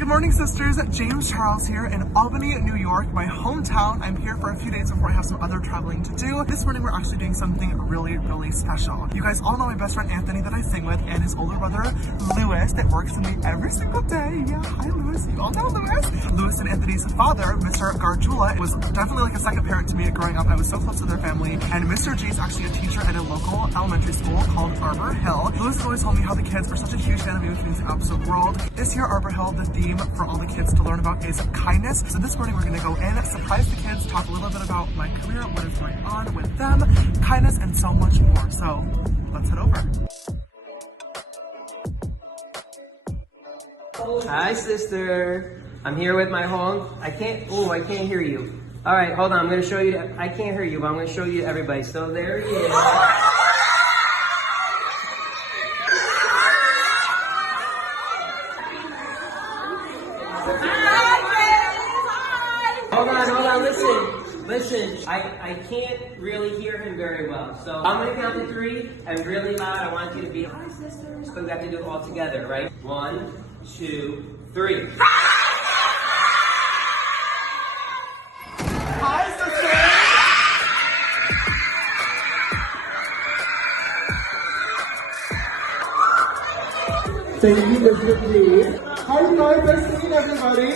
Good morning, sisters. JamesCharles here in Albany, New York, my hometown. I'm here for a few days before I have some other traveling to do. This morning, we're actually doing something really, really special. You guys all know my best friend Anthony that I sing with and his older brother Lewis that works with me every single day. Yeah, hi Lewis. You all know Lewis. Lewis and Anthony's father, Mr. Garjula, was definitely like a second parent to me growing up. I was so close to their family. And Mr. G is actually a teacher at a local elementary school called Arbor Hill. Lewis has always told me how the kids are such a huge fan of me, which means the absolute world. This year, Arbor Hill, the theme for all the kids to learn about is kindness. So this morning we're gonna go in, surprise the kids, talk a little bit about my career, what is going on with them, kindness, and so much more. So let's head over. Hi, sister. I'm here with my I can't hear you. All right, hold on. I'm gonna show you. I can't hear you, but I'm gonna show you to everybody. So there he is. Hold on, listen. I can't really hear him very well. So I'm gonna count to 3 and really loud. I want you to be, hi sisters. So we have to do it all together, right? 1, 2, 3. Hi, sisters! Thank you, Mr. G. Hi, you guys. Nice seeing everybody.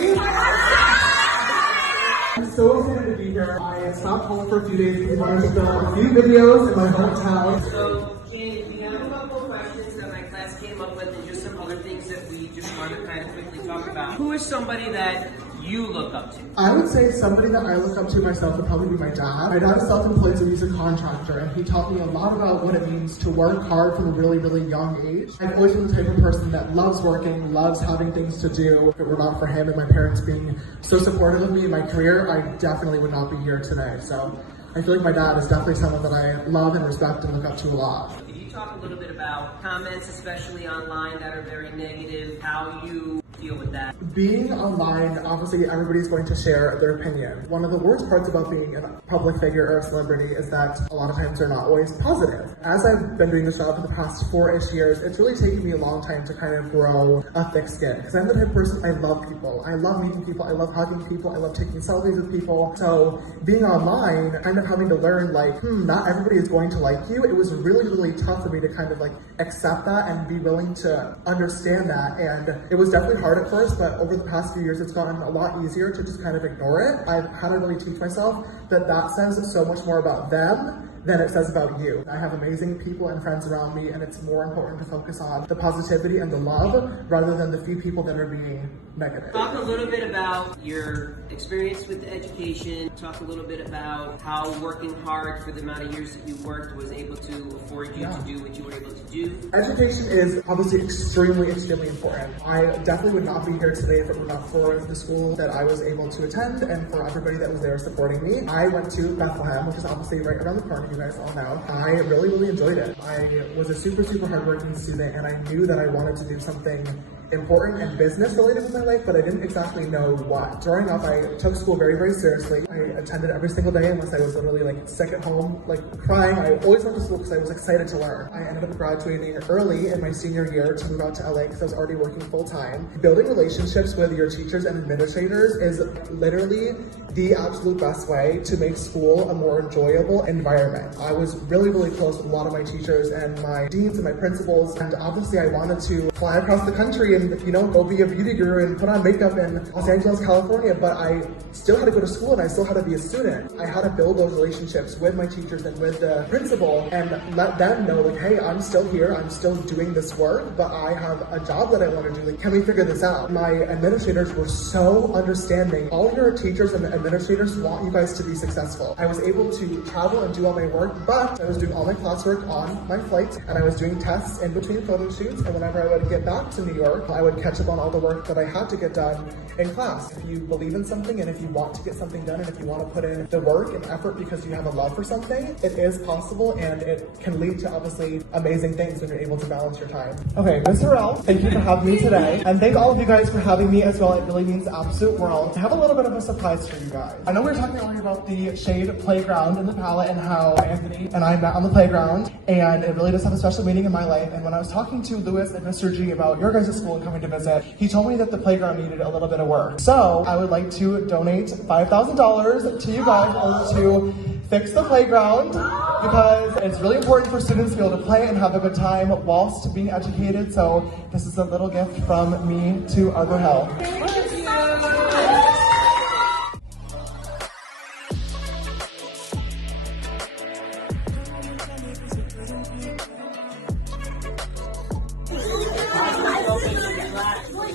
I'm so excited to be here. I stopped home for a few days because I wanted to film a few videos in my hometown. So, Ken, we have a couple of questions that my class came up with and just some other things that we just want to kind of quickly talk about. Who is somebody that you look up to? I would say somebody that I look up to myself would probably be my dad. My dad is self-employed, so he's a contractor, and he taught me a lot about what it means to work hard from a really, really young age. I've always been the type of person that loves working, loves having things to do. If it were not for him and my parents being so supportive of me in my career, I definitely would not be here today. So I feel like my dad is definitely someone that I love and respect and look up to a lot. Could you talk a little bit about comments, especially online, that are very negative, how you deal with that? Being online, obviously everybody's going to share their opinion. One of the worst parts about being a public figure or a celebrity is that a lot of times they're not always positive. As I've been doing this job for the past 4-ish years, it's really taken me a long time to kind of grow a thick skin. Because I'm the type of person, I love people. I love meeting people. I love hugging people. I love taking selfies with people. So being online, kind of having to learn like, not everybody is going to like you. It was really, really tough for me to kind of like accept that and be willing to understand that. And it was definitely hard at first, but over the past few years, it's gotten a lot easier to just kind of ignore it. I've had to really teach myself that says so much more about them than it says about you. I have amazing people and friends around me, and it's more important to focus on the positivity and the love rather than the few people that are being negative. Talk a little bit about your experience with the education. Talk a little bit about how working hard for the amount of years that you worked was able to afford you to do what you were able to do. Education is obviously extremely, extremely important. I definitely would not be here today if it were not for the school that I was able to attend and for everybody that was there supporting me. I went to Bethlehem, which is obviously right around the corner, you guys all know. I really, really enjoyed it. I was a super, super hardworking student, and I knew that I wanted to do something important and business related with my life, but I didn't exactly know what. Growing up, I took school very, very seriously. I attended every single day unless I was literally like sick at home, like crying. I always went to school because I was excited to learn. I ended up graduating early in my senior year to move out to LA because I was already working full time. Building relationships with your teachers and administrators is literally the absolute best way to make school a more enjoyable environment. I was really, really close with a lot of my teachers and my deans and my principals, and obviously I wanted to fly across the country and, go be a beauty guru and put on makeup in Los Angeles, California, but I still had to go to school and I still had to be a student. I had to build those relationships with my teachers and with the principal and let them know, like, hey, I'm still here, I'm still doing this work, but I have a job that I want to do. Like, can we figure this out? My administrators were so understanding. All your teachers and administrators want you guys to be successful. I was able to travel and do all my work, but I was doing all my classwork on my flight, and I was doing tests in between photo shoots, and whenever I would get back to New York, I would catch up on all the work that I had to get done in class. If you believe in something and if you want to get something done and if you want to put in the work and effort because you have a love for something, it is possible and it can lead to obviously amazing things when you're able to balance your time. Okay, Ms. Harrell, thank you for having me today. And thank all of you guys for having me as well. It really means the absolute world. I have a little bit of a surprise for you guys. I know we were talking earlier about the Shade Playground in the palette and how Anthony and I met on the playground, and it really does have a special meaning in my life. And when I was talking to Lewis and Mr. G about your guys' school school and coming to visit, he told me that the playground needed a little bit of work. So I would like to donate $5,000 to you guys in order to fix the playground, because it's really important for students to be able to play and have a good time whilst being educated. So this is a little gift from me to Arbor Hill.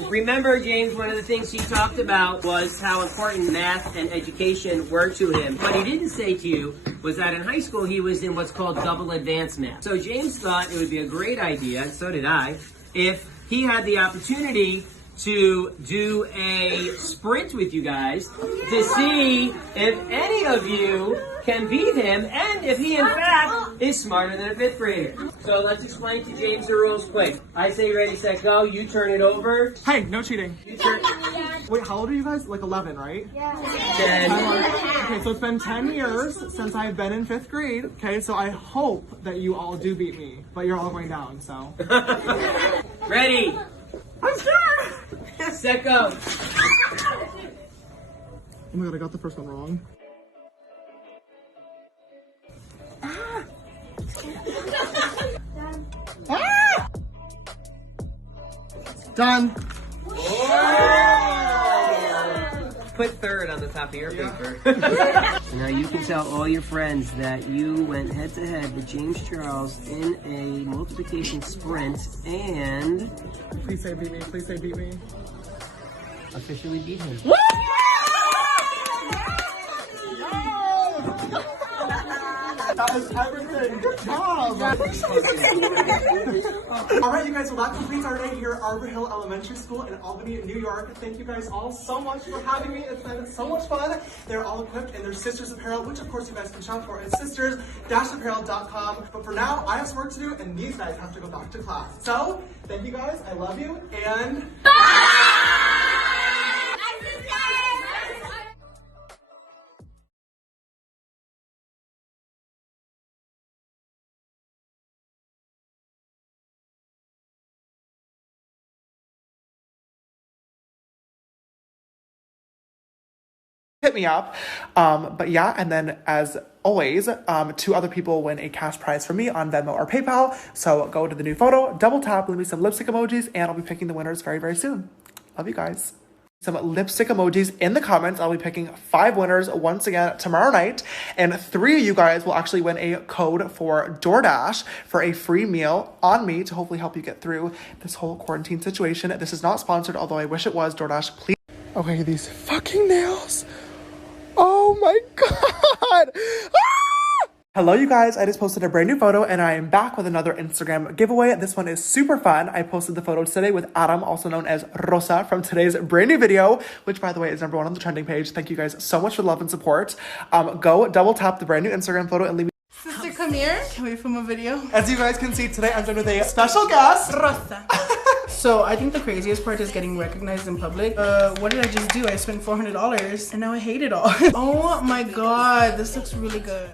Remember, James, one of the things he talked about was how important math and education were to him. What he didn't say to you was that in high school he was in what's called double advanced math. So James thought it would be a great idea, and so did I, if he had the opportunity to do a sprint with you guys to see if any of you can beat him and if he in fact is smarter than a 5th grader. So let's explain to James the rules quick. I say ready, set, go. You turn it over. Hey, no cheating. You turn. Wait, how old are you guys? Like 11, right? Yeah. 10. Okay, so it's been 10 years since I've been in 5th grade. Okay, so I hope that you all do beat me, but you're all going down, so. Ready. I'm sure. Set, go. Oh my god, I got the first one wrong. Done. Put 3rd on the top of your paper. So now you can tell all your friends that you went head to head with James Charles in a multiplication sprint and Please say beat me, please say beat me. officially beat him. That was everything. Good job. All right, you guys, well, that completes our day here at Arbor Hill Elementary School in Albany, New York. Thank you guys all so much for having me. It's been so much fun. They're all equipped in their sisters apparel, which of course you guys can shop for at sisters-apparel.com. But for now, I have some work to do, and these guys have to go back to class. So, thank you guys. I love you, and hit me up. But yeah, and then as always, 2 other people win a cash prize from me on Venmo or PayPal. So go to the new photo, double tap, leave me some lipstick emojis, and I'll be picking the winners very, very soon. Love you guys. Some lipstick emojis in the comments. I'll be picking 5 winners once again tomorrow night, and 3 of you guys will actually win a code for DoorDash for a free meal on me to hopefully help you get through this whole quarantine situation. This is not sponsored, although I wish it was. DoorDash, please. Okay, these fucking nails. Oh my god! Ah! Hello you guys, I just posted a brand new photo and I am back with another Instagram giveaway. This one is super fun. I posted the photo today with Adam, also known as Rosa, from today's brand new video, which by the way is #1 on the trending page. Thank you guys so much for the love and support. Go double tap the brand new Instagram photo and leave me. Sister, come here. Can we film a video? As you guys can see today, I'm joined with a special guest. Rosa. So I think the craziest part is getting recognized in public. What did I just do? I spent $400 and now I hate it all. Oh my god, this looks really good.